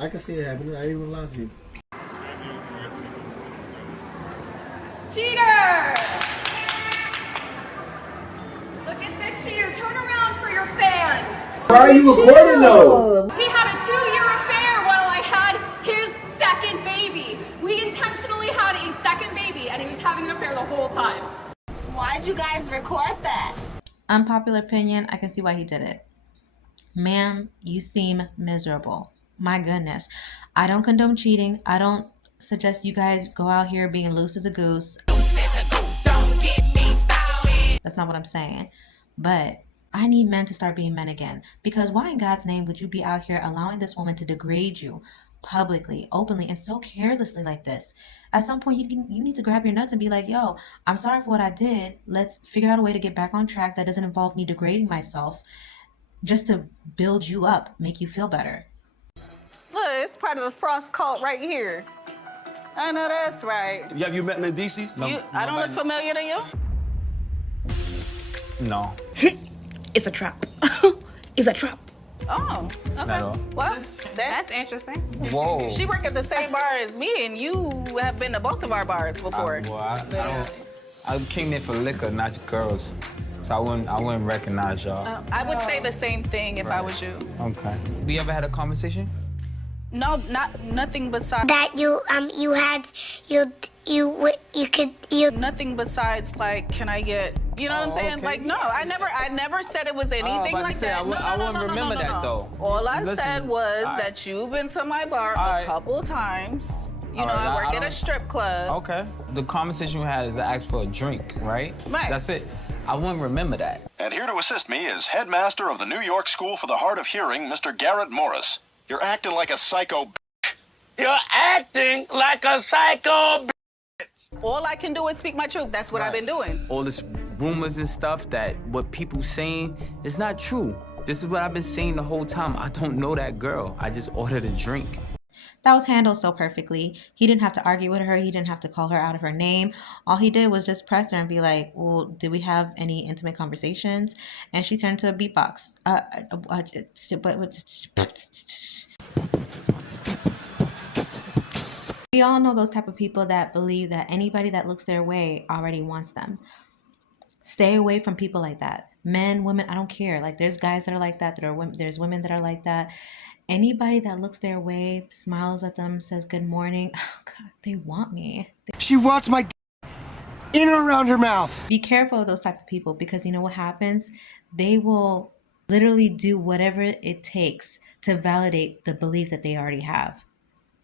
I can see it happening. I ain't even lie to you. Cheater! Look at the cheater. Turn around for your fans. Why are you recording though? He had a 2-year affair while I had his second baby. We intentionally had a second baby and he was having an affair the whole time. Why'd you guys record that? Unpopular opinion, I can see why he did it. Ma'am, you seem miserable. My goodness. I don't condone cheating. I don't suggest you guys go out here being loose as a goose. That's not what I'm saying. But I need men to start being men again. Because why in God's name would you be out here allowing this woman to degrade you publicly, openly, and so carelessly like this? At some point, you need to grab your nuts and be like, yo, I'm sorry for what I did. Let's figure out a way to get back on track that doesn't involve me degrading myself just to build you up, make you feel better. Look, it's part of the Frost cult right here. I know that's right. Have you met Medicis? No, I don't look familiar to you? No. It's a trap. It's a trap. Oh, okay. Not all. Well, That's interesting. Whoa. she worked at the same bar as me, and you have been to both of our bars before. I came there for liquor, not girls. So I wouldn't recognize y'all. I would say the same thing if I was you. Okay. We ever had a conversation? No, nothing besides That you could nothing besides like, can I get, you know what I'm saying? okay. Like, no, I never said it was anything about to like say, that. I wouldn't remember that, though. All I Listen, said was all right. that you've been to my bar All a right. couple times. You All know, right, I work I at a don't- strip club. Okay. The conversation we had is to ask for a drink, right? Right. That's it. I wouldn't remember that. And here to assist me is headmaster of the New York School for the Hard of Hearing, Mr. Garrett Morris. You're acting like a psycho bitch. You're acting like a psycho bitch. All I can do is speak my truth. That's what I've been doing. All this rumors and stuff that what people saying is not true. This is what I've been saying the whole time. I don't know that girl. I just ordered a drink. That was handled so perfectly. He didn't have to argue with her. He didn't have to call her out of her name. All he did was just press her and be like, well, did we have any intimate conversations? And she turned to a beatbox. We all know those type of people that believe that anybody that looks their way already wants them. Stay away from people like that. Men, women, I don't care. Like, there's guys that are like that. There's women that are like that. Anybody that looks their way, smiles at them, says good morning, oh God, they want me. She wants my in and around her mouth. Be careful of those type of people, because you know what happens? They will literally do whatever it takes to validate the belief that they already have,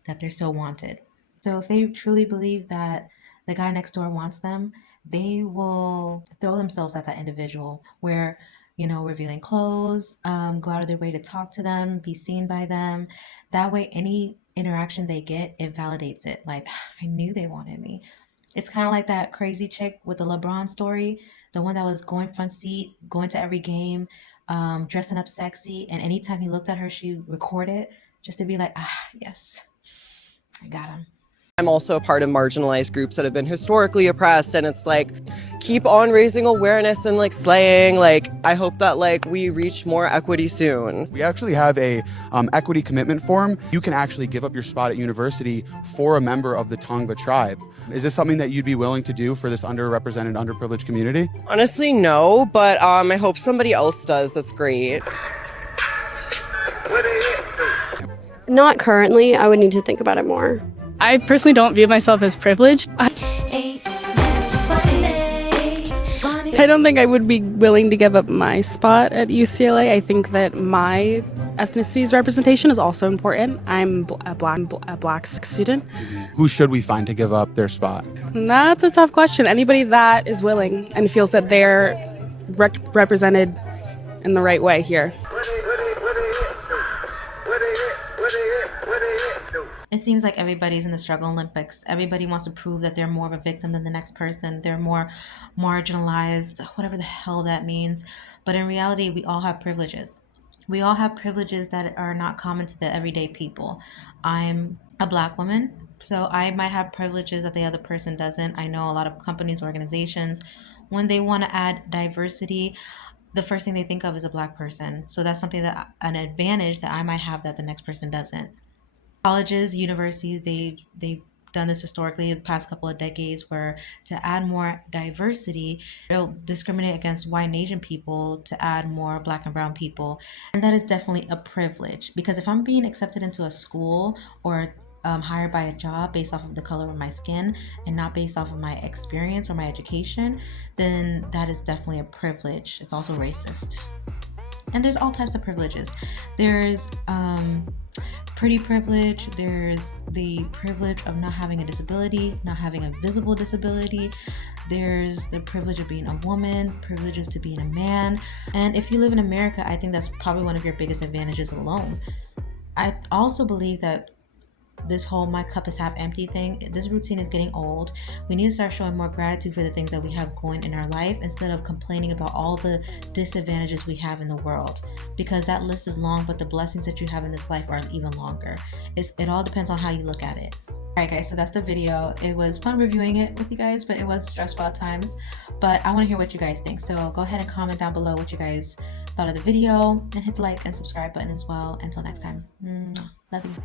that they're so wanted. So if they truly believe that the guy next door wants them, they will throw themselves at that individual where, you know, revealing clothes, go out of their way to talk to them, be seen by them. That way, any interaction they get, it validates it. Like, I knew they wanted me. It's kind of like that crazy chick with the LeBron story, the one that was going front seat, going to every game, dressing up sexy. And anytime he looked at her, she recorded just to be like, yes, I got him. I'm also a part of marginalized groups that have been historically oppressed, and it's like, keep on raising awareness and like slaying. Like, I hope that like we reach more equity soon. We actually have a equity commitment form. You can actually give up your spot at university for a member of the Tongva tribe. Is this something that you'd be willing to do for this underrepresented, underprivileged community? Honestly, no, but I hope somebody else does. That's great. Not currently. I would need to think about it more. I personally don't view myself as privileged. I don't think I would be willing to give up my spot at UCLA. I think that my ethnicity's representation is also important. I'm a black student. Who should we find to give up their spot? And that's a tough question. Anybody that is willing and feels that they're represented in the right way here. It seems like everybody's in the struggle Olympics. Everybody wants to prove that they're more of a victim than the next person. They're more marginalized, whatever the hell that means. But in reality, we all have privileges. We all have privileges that are not common to the everyday people. I'm a black woman, so I might have privileges that the other person doesn't. I know a lot of companies, organizations, when they want to add diversity, the first thing they think of is a black person. So that's something that, an advantage that I might have that the next person doesn't. Colleges, universities, they've done this historically the past couple of decades, where to add more diversity, they'll discriminate against white and Asian people to add more Black and brown people. And that is definitely a privilege, because if I'm being accepted into a school or hired by a job based off of the color of my skin and not based off of my experience or my education, then that is definitely a privilege. It's also racist. And there's all types of privileges. There's pretty privilege, there's the privilege of not having a disability, not having a visible disability, there's the privilege of being a woman, privileges to being a man. And if you live in America, I think that's probably one of your biggest advantages alone. I also believe that this whole my cup is half empty thing, this routine is getting old. We need to start showing more gratitude for the things that we have going in our life instead of complaining about all the disadvantages we have in the world, because that list is long, but the blessings that you have in this life are even longer. It all depends on how you look at it. Alright guys, so that's the video. It was fun reviewing it with you guys, but it was stressful at times. But I want to hear what you guys think, so go ahead and comment down below what you guys thought of the video, and hit the like and subscribe button as well. Until next time, love you.